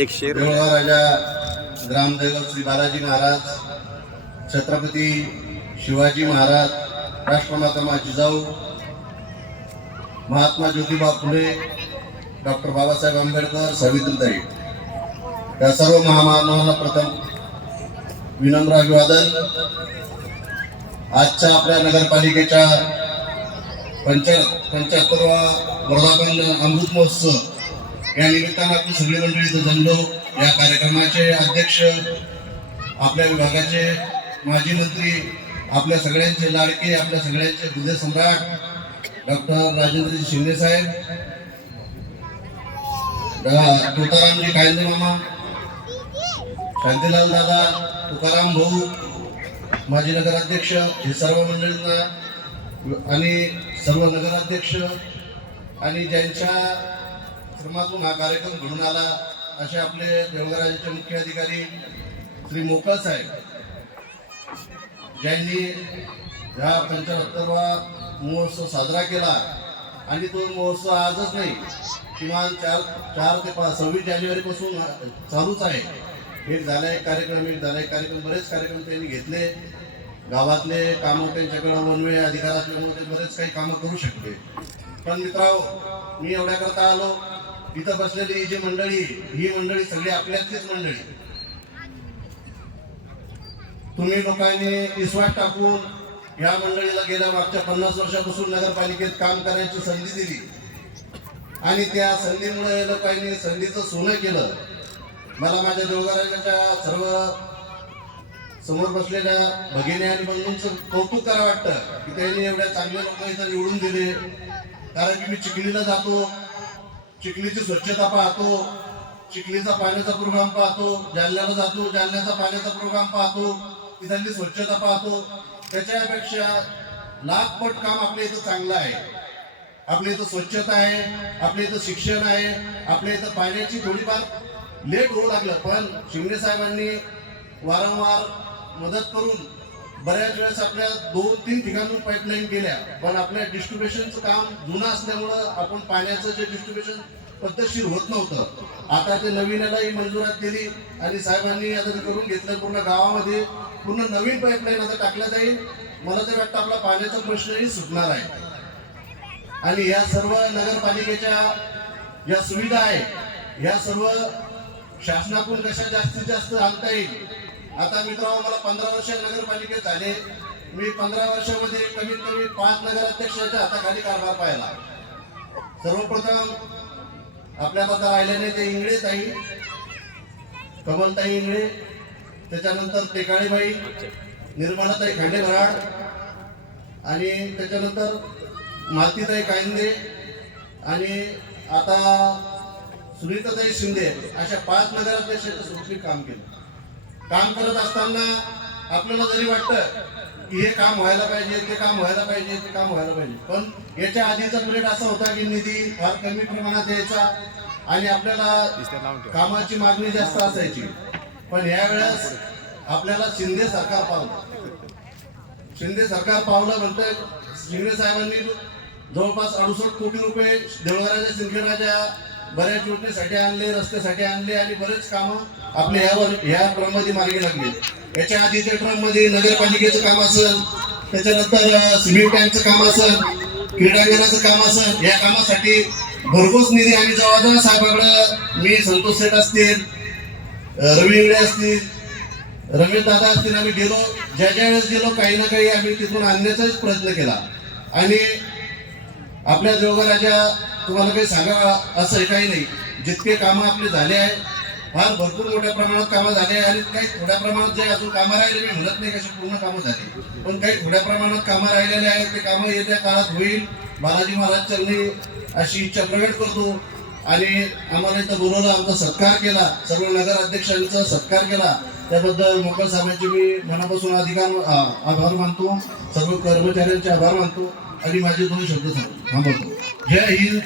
एक शेर. राजा ग्रामदैवत श्री बालाजी महाराज छत्रपती शिवाजी महाराज राष्ट्रमाता जिजाऊ महात्मा ज्योतिबा फुले डॉक्टर बाबासाहेब आंबेडकर सावित्रीताई या सर्व महामानवांना प्रथम विनम्र अभिवादन. आजच्या आपल्या नगरपालिकेच्या पंचायत पंच्याहत्तरवा वर्धापन अमृत महोत्सव या निमित्तानं आपण सगळी मंडळी इथं जमलो. या कार्यक्रमाचे अध्यक्ष आपल्या विभागाचे माजी मंत्री आपल्या सगळ्यांचे लाडके आपल्या सगळ्यांचे हृदय सम्राट डॉक्टर राजेंद्रजी शिंदे साहेब तुकारामजी कायंदे मामा शांतीलाल दादा तुकाराम भाऊ माजी नगराध्यक्ष हे सर्व मंडळींना आणि सर्व नगराध्यक्ष आणि ज्यांच्या श्रमातून हा कार्यक्रम घडून आला. असे आपले देवघराचे मुख्य अधिकारी श्री मोकळ साहेब ज्यांनी ह्या पंच्याहत्तरवा महोत्सव साजरा केला. आणि तो महोत्सव आजच नाही किमान चार चार ते पाच सव्वीस जानेवारीपासून चालूच आहे. एक झाला एक कार्यक्रम एक झाला एक कार्यक्रम बरेच कार्यक्रम त्यांनी घेतले. गावातले कामं त्यांच्याकडे वनवे अधिकार असल्यामुळे ते बरेच काही कामं करू शकते पण मित्रांनो मी एवढ्याकरता आलो. इथं बसलेली ही जी मंडळी ही मंडळी सगळी आपल्यातलीच मंडळी. तुम्ही लोकांनी विश्वास टाकून या मंडळीला गेल्या मागच्या पन्नास वर्षापासून नगरपालिकेत काम करायची संधी दिली. आणि त्या संधीमुळे या लोकांनी संधीचं सोनं केलं. मला माझ्या देवघराच्या सर्व समोर बसलेल्या भगिनी आणि बंधूंचं कौतुक करा वाटतं की त्यांनी एवढ्या चांगल्या लोकांना इथं निवडून दिले. कारण की मी चिखलीला जातो. चिखलीची स्वच्छता पाहतो चिखलीचा पाण्याचा प्रोग्राम पाहतो जालन्याला जातो जालन्याचा पाण्याचा प्रोग्राम पाहतो तिथली स्वच्छता पाहतो. त्याच्यापेक्षा लाखपट काम आपल्या इथं चांगलं आहे. आपल्या इथं स्वच्छता आहे आपल्या इथं शिक्षण आहे आपल्या इथं पाण्याची थोडीफार लेट होऊ लागलं पण शिंदे साहेबांनी वारंवार मदत करून बऱ्याच वेळेस आपल्या दोन तीन ठिकाणून पाईपलाईन केल्या पण आपल्या डिस्ट्रीब्युशनचं काम जुनं असल्यामुळं आपण पाण्याचं जे डिस्ट्रीब्युशन पद्धतशीर होत नव्हतं. आता ते नवीनलाही मंजुरात केली आणि साहेबांनी आता ते करून घेतलं पूर्ण गावामध्ये. पूर्ण नवीन पाईपलाईन आता टाकल्या जाईल. मला तर वाटतं आपला पाण्याचा प्रश्नही सुटणार आहे. आणि या सर्व नगरपालिकेच्या ज्या सुविधा आहे. या सर्व शासनातून कशा जास्तीत जास्त आणता येईल? आता मित्रांनो मला पंधरा वर्ष नगरपालिकेत झाले. मी पंधरा वर्षामध्ये कमीत कमी पाच नगराध्यक्षाच्या हाताखाली कारभार पाहिला. सर्वप्रथम आपल्याला आता राहिल्याने ते इंगळे ताई. कमलताई इंगळे. त्याच्यानंतर टेकाळेबाई निर्मलाताई खांडेभराड आणि त्याच्यानंतर मालतीताई कायंदे आणि आता सुनीताताई शिंदे अशा पाच नगरातल्या सोबत काम केलं. काम करत असताना आपल्याला जरी वाटतं की हे काम व्हायला पाहिजे ते काम व्हायला पाहिजे ते काम व्हायला पाहिजे. पण याच्या आधीचा पिरियड असा होता की निधी फार कमी प्रमाणात यायचा आणि आपल्याला कामाची मागणी जास्त असायची. पण यावेळेस आपल्याला शिंदे सरकार पावलं. शिंदे सरकार पावलं म्हणतंय शिंदे साहेबांनी जवळपास अडुसष्ट कोटी रुपये देवळराजा सिंदखेडाच्या बऱ्याच योजनेसाठी आणले रस्त्यासाठी आणले आणि बरेच कामं आपल्या यावर ह्या क्रममध्ये मार्गी लागली. याच्या आधीच्या मध्ये नगरपालिकेचं काम असेल त्याच्यानंतर सिमेंट टँकचं काम असेल क्रीडांगणाचं काम असेल या कामासाठी भरघोस निधी आम्ही जवळजवळ साहेबाकडं मी संतोष सेठ असतील रवी इंगळे असतील रमेश दादा असतील आम्ही गेलो. ज्या ज्या वेळेस गेलो काही ना काही आम्ही तिथून आणण्याचाच प्रयत्न केला. आणि आपल्या देवघराच्या तुम्हाला काही सांगा असं काही नाही. जितके कामं आपले झाले आहे फार भरपूर मोठ्या प्रमाणात कामं झाले आणि काही थोड्या प्रमाणात जे अजून कामं राहिले मी म्हणत नाही कशी पूर्ण कामं झाली. पण काही थोड्या प्रमाणात कामं राहिलेले आहेत ते कामं येत्या काळात होईल. बालाजी महाराज चरणी अशी इच्छा प्रकट करतो. आणि आम्हाला इथं बोलवलं आमचा सत्कार केला सर्व नगर अध्यक्षांचा सत्कार केला. त्याबद्दल मोकळ साहेबांचे मी मनापासून अधिकार आ- आभार मानतो. सर्व कर्मचाऱ्यांचे आभार मानतो. आणि माझे दोन शब्द सांगतो थांबवतो. जय हिंद